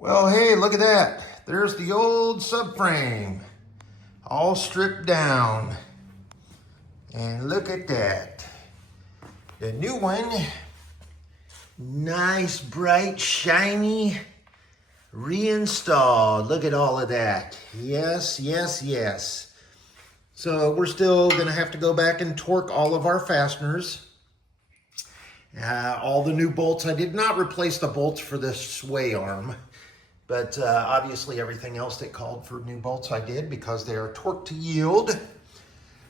Well, hey, look at that. There's the old subframe, all stripped down. And look at that. The new one, nice, bright, shiny, reinstalled. Look at all of that. Yes, yes, yes. So we're still gonna have to go back and torque all of our fasteners. All the new bolts. I did not replace the bolts for the sway arm. But obviously everything else that called for new bolts I did because they are torque to yield.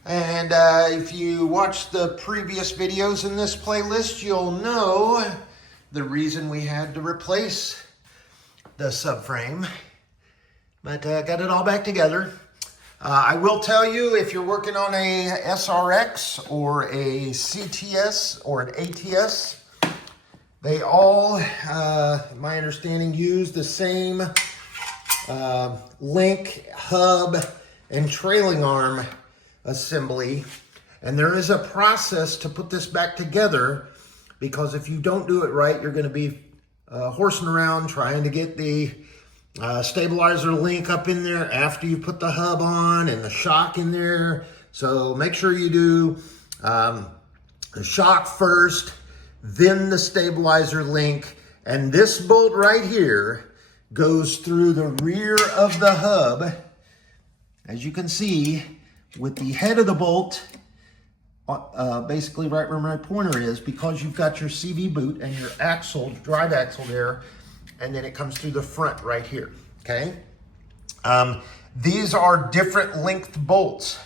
And if you watch the previous videos in this playlist, you'll know the reason we had to replace the subframe. But got it all back together. I will tell you, if you're working on a SRX or a CTS or an ATS, they all, my understanding, use the same link, hub, and trailing arm assembly. And there is a process to put this back together, because if you don't do it right, you're going to be horsing around trying to get the stabilizer link up in there after you put the hub on and the shock in there. So make sure you do the shock first, then the stabilizer link, and this bolt right here goes through the rear of the hub, as you can see, with the head of the bolt basically right where my pointer is, because you've got your CV boot and your axle, drive axle there, and then it comes through the front right here, okay? These are different length bolts.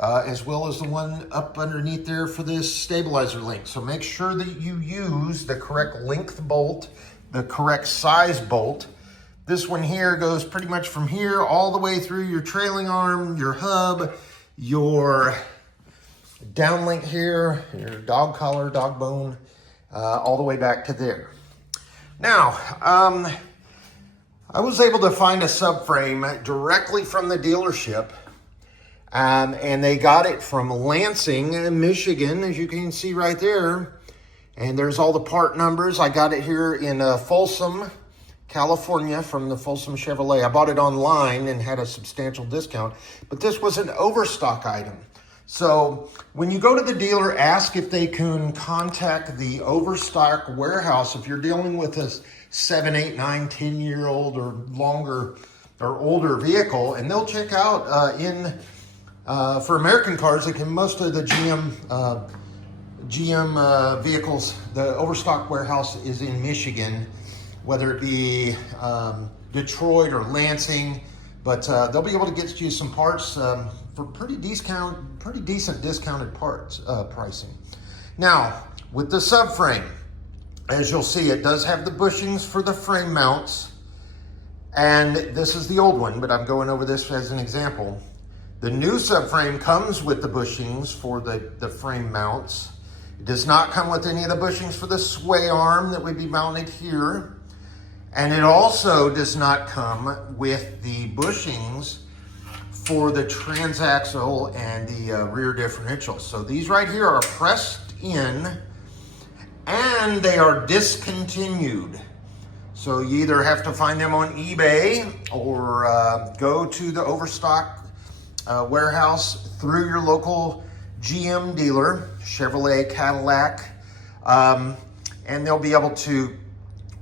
As well as the one up underneath there for this stabilizer link. So make sure that you use the correct length bolt, the correct size bolt. This one here goes pretty much from here all the way through your trailing arm, your hub, your downlink here, your dog collar, dog bone, all the way back to there. Now, I was able to find a subframe directly from the dealership. And they got it from Lansing, Michigan, as you can see right there. And there's all the part numbers. I got it here in Folsom, California, from the Folsom Chevrolet. I bought it online and had a substantial discount, but this was an overstock item. So when you go to the dealer, ask if they can contact the overstock warehouse if you're dealing with a 7, 8, 9, 10-year-old or longer or older vehicle, and they'll check out for American cars, like in most of the GM vehicles, the overstock warehouse is in Michigan, whether it be Detroit or Lansing, but they'll be able to get you some parts for pretty decent discounted parts pricing. Now, with the subframe, as you'll see, it does have the bushings for the frame mounts, and this is the old one, but I'm going over this as an example. The new subframe comes with the bushings for the frame mounts. It does not come with any of the bushings for the sway arm that would be mounted here. And it also does not come with the bushings for the transaxle and the rear differential. So these right here are pressed in and they are discontinued. So you either have to find them on eBay or go to the overstock warehouse through your local GM dealer, Chevrolet, Cadillac, and they'll be able to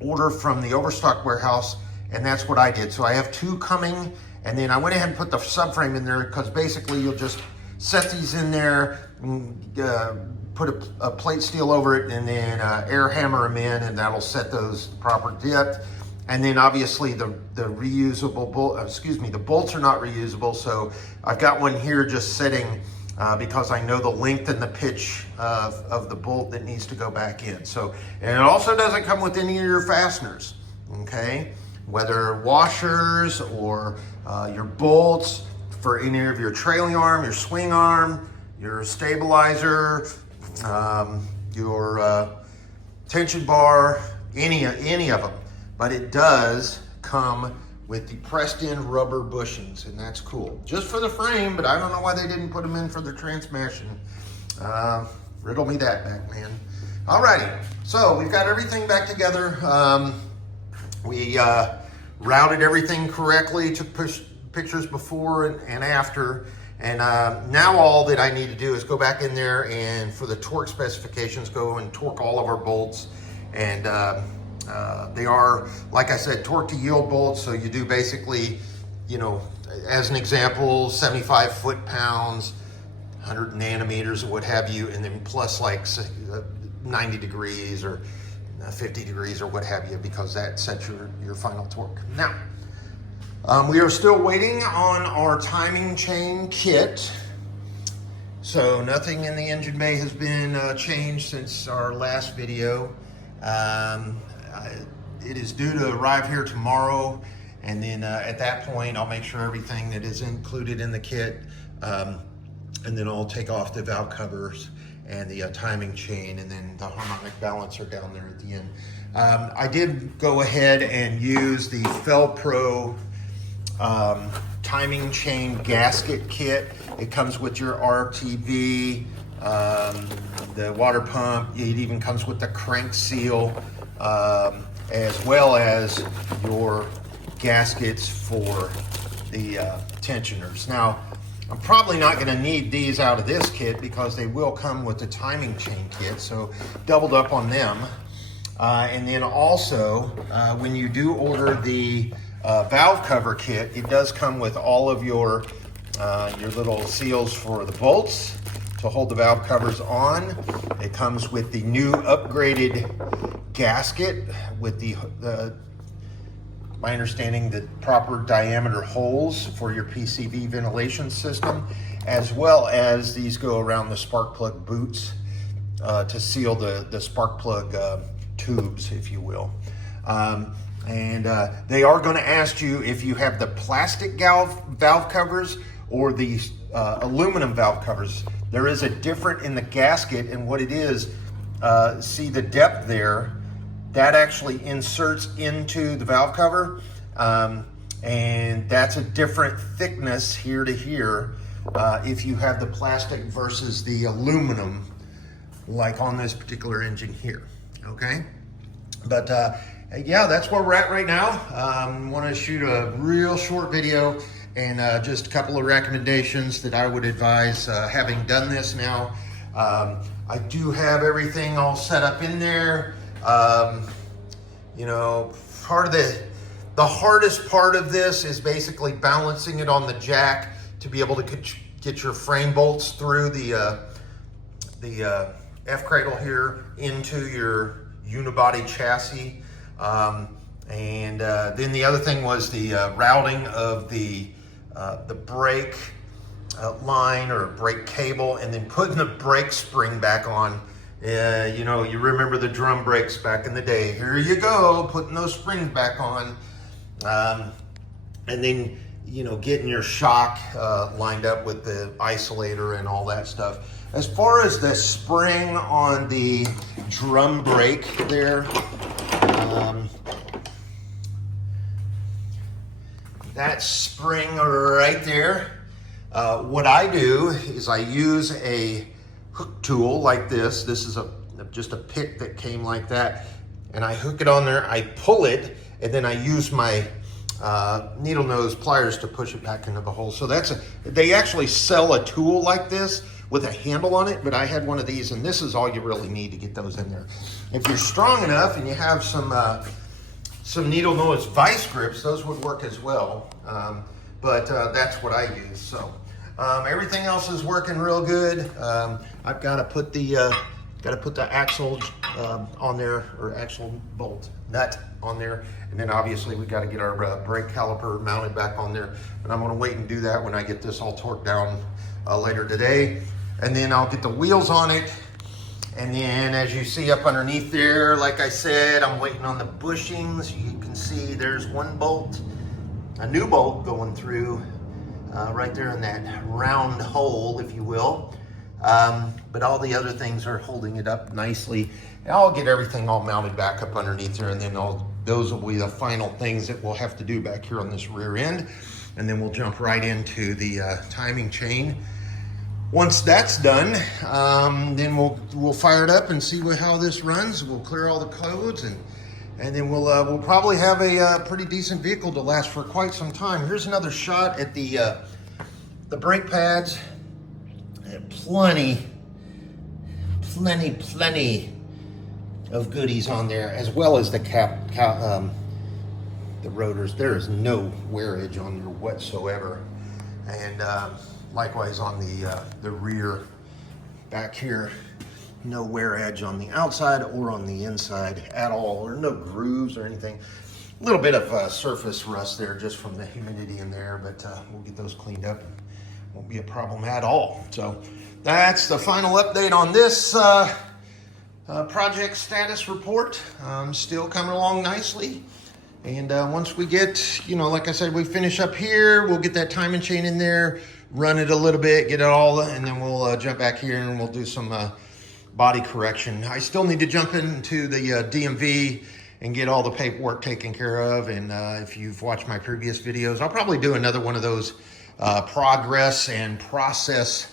order from the overstock warehouse, and that's what I did. So I have two coming, and then I went ahead and put the subframe in there, because basically you'll just set these in there, put a plate steel over it, and then air hammer them in, and that'll set those proper depth. And then obviously the reusable bolt, the bolts are not reusable. So I've got one here just sitting because I know the length and the pitch of the bolt that needs to go back in. So, and it also doesn't come with any of your fasteners, okay? Whether washers or your bolts for any of your trailing arm, your swing arm, your stabilizer, your tension bar, any of them. But it does come with the pressed in rubber bushings, and that's cool. Just for the frame, but I don't know why they didn't put them in for the transmission. Riddle me that back, man. Alrighty, so we've got everything back together. We routed everything correctly, took pictures before and after. And now all that I need to do is go back in there and for the torque specifications, go and torque all of our bolts. And they are, like I said, torque to yield bolts. So you do basically, you know, as an example, 75 foot-pounds, 100 nanometers or what have you, and then plus like 90 degrees or 50 degrees or what have you, because that sets your final torque. Now, we are still waiting on our timing chain kit. So nothing in the engine bay has been changed since our last video. It is due to arrive here tomorrow, and then at that point I'll make sure everything that is included in the kit, and then I'll take off the valve covers and the timing chain, and then the harmonic balancer down there at the end. I did go ahead and use the Felpro timing chain gasket kit. It comes with your RTV, the water pump. It even comes with the crank seal, as well as your gaskets for the tensioners. Now, I'm probably not going to need these out of this kit because they will come with the timing chain kit, so doubled up on them. And then also, when you do order the valve cover kit, it does come with all of your little seals for the bolts to hold the valve covers on. It comes with the new upgraded gasket with the my understanding, the proper diameter holes for your PCV ventilation system, as well as these go around the spark plug boots to seal the spark plug tubes, if you will. And they are going to ask you if you have the plastic valve covers or the aluminum valve covers. There is a difference in the gasket, and what it is, see the depth there, that actually inserts into the valve cover, and that's a different thickness here to here if you have the plastic versus the aluminum, like on this particular engine here, okay? But yeah, that's where we're at right now. Want to shoot a real short video and just a couple of recommendations that I would advise having done this now. I do have everything all set up in there. You know, part of the hardest part of this is basically balancing it on the jack to be able to get your frame bolts through the F-cradle here into your unibody chassis. And then the other thing was the routing of the brake line or brake cable, and then putting the brake spring back on. You know, you remember the drum brakes back in the day. Here you go, putting those springs back on. And then, you know, getting your shock lined up with the isolator and all that stuff. As far as the spring on the drum brake there, that spring right there, what I do is I use a hook tool like this. This is just a pick that came like that, and I hook it on there, I pull it, and then I use my needle nose pliers to push it back into the hole. So they actually sell a tool like this with a handle on it, but I had one of these, and this is all you really need to get those in there. If you're strong enough and you have some needle nose vice grips, those would work as well. But that's what I use. So everything else is working real good. I've got to put the axle on there, or axle bolt nut on there, and then obviously we got to get our brake caliper mounted back on there. But I'm going to wait and do that when I get this all torqued down later today, and then I'll get the wheels on it. And then, as you see up underneath there, like I said, I'm waiting on the bushings. You can see there's one bolt, a new bolt going through right there in that round hole, if you will. But all the other things are holding it up nicely. And I'll get everything all mounted back up underneath there, and then those will be the final things that we'll have to do back here on this rear end. And then we'll jump right into the timing chain. Once that's done, then we'll fire it up and see how this runs. We'll clear all the codes, and And then we'll probably have a pretty decent vehicle to last for quite some time. Here's another shot at the brake pads. Plenty of goodies on there, as well as the the rotors. There is no wear edge on there whatsoever. And likewise on the rear back here. No wear edge on the outside or on the inside at all, or no grooves or anything. A little bit of surface rust there just from the humidity in there, but we'll get those cleaned up. Won't be a problem at all. So that's the final update on this project status report. Still coming along nicely. And once we get, like I said, we finish up here, we'll get that timing chain in there, run it a little bit, get it all, and then we'll jump back here and we'll do some body correction. I still need to jump into the DMV and get all the paperwork taken care of. And if you've watched my previous videos, I'll probably do another one of those progress and process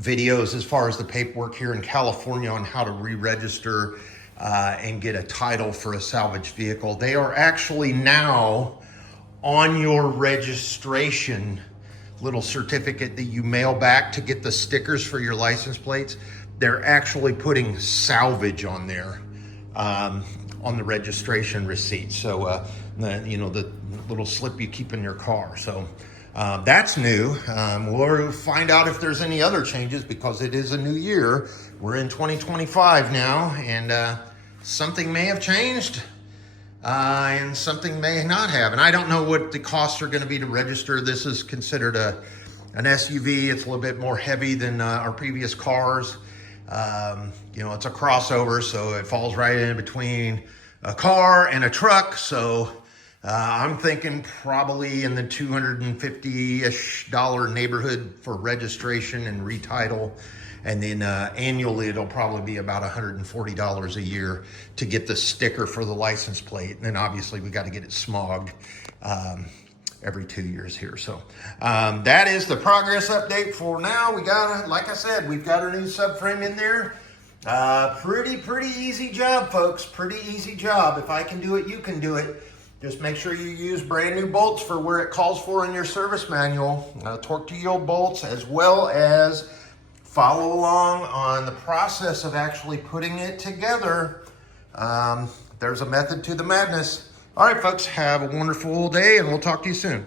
videos as far as the paperwork here in California on how to re-register and get a title for a salvage vehicle. They are actually now on your registration little certificate that you mail back to get the stickers for your license plates. They're actually putting salvage on there on the registration receipt. So the little slip you keep in your car. So that's new. We'll find out if there's any other changes because it is a new year. We're in 2025 now, and something may have changed. And something may not have. And I don't know what the costs are going to be to register. This is considered an SUV. It's a little bit more heavy than our previous cars. It's a crossover, so it falls right in between a car and a truck. So I'm thinking probably in the $250-ish neighborhood for registration and retitle. And then annually, it'll probably be about $140 a year to get the sticker for the license plate. And then obviously we got to get it smogged every 2 years here. So that is the progress update for now. We got, like I said, we've got our new subframe in there. Pretty easy job, folks. Pretty easy job. If I can do it, you can do it. Just make sure you use brand new bolts for where it calls for in your service manual. Torque to yield bolts, as well as follow along on the process of actually putting it together. There's a method to the madness. All right, folks, have a wonderful day, and we'll talk to you soon.